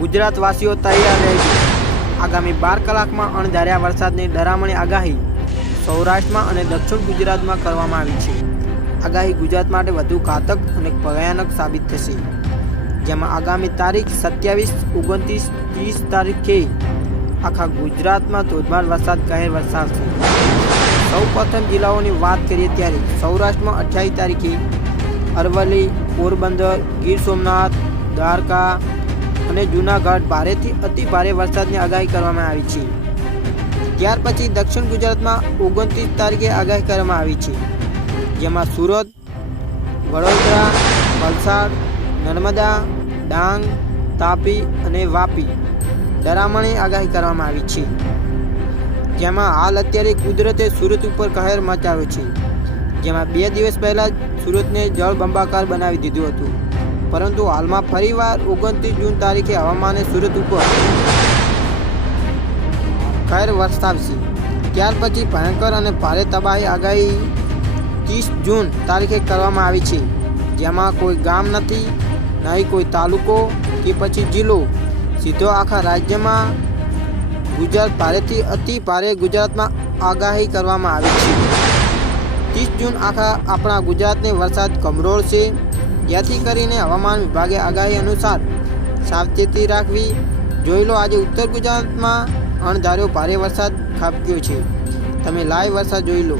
ગુજરાતવાસીઓ તૈયાર રહેશે આગામી બાર કલાકમાં અણધાર્યા વરસાદની ડરામણી આગાહી સૌરાષ્ટ્રમાં અને દક્ષિણ ગુજરાતમાં કરવામાં આવી છે. આગાહી ગુજરાત માટે વધુ ઘાતક અને ભયાનક સાબિત થશે. જેમાં આગામી તારીખ સત્યાવીસ, ઓગણત્રીસ, ત્રીસ તારીખે આખા ગુજરાતમાં ધોધમાર વરસાદ, કહેર વરસાદશે સૌ પ્રથમ જિલ્લાઓની વાત કરીએ ત્યારે સૌરાષ્ટ્રમાં અઠ્યાવીસ તારીખે અરવલ્લી, પોરબંદર, ગીર સોમનાથ, દ્વારકા અને જૂનાગઢ ભારેથી અતિ ભારે વરસાદની આગાહી કરવામાં આવી છે. ત્યાર પછી દક્ષિણ ગુજરાતમાં ઓગણત્રીસ તારીખે આગાહી કરવામાં આવી છે. જેમાં સુરત, વડોદરા, વલસાડ, નર્મદા, ડાંગ, તાપી અને વાપી ડરામણી આગાહી કરવામાં આવી છે. જેમાં હાલ અત્યારે કુદરતે સુરત ઉપર કહેર મચાવ્યો છે. જેમાં બે દિવસ પહેલાં સુરતને જળ બંબાકાર બનાવી દીધું હતું. પરંતુ હાલમાં ફરીવાર ઓગણત્રીસ જૂન તારીખે હવામાને સુરત ઉપર કહેર વરસાવશે. ત્યાર પછી ભયંકર અને ભારે તબાહી આગાહી ત્રીસ જૂન તારીખે કરવામાં આવી છે. જેમાં કોઈ ગામ નથી, નહીં કોઈ તાલુકો કે પછી જિલ્લો. સીધો આખા રાજ્યમાં ગુજરાત ભારેથી અતિ ભારે ગુજરાતમાં આગાહી કરવામાં આવી છે. ત્રીસ જૂન આખા આપણા ગુજરાતને વરસાદ કમરોળશે જેથી કરીને હવામાન વિભાગે આગાહી અનુસાર સાવચેતી રાખવી. જોઈ લો, આજે ઉત્તર ગુજરાતમાં અણધાર્યો ભારે વરસાદ ખાબક્યો છે. તમે લાઈવ વરસાદ જોઈ લો.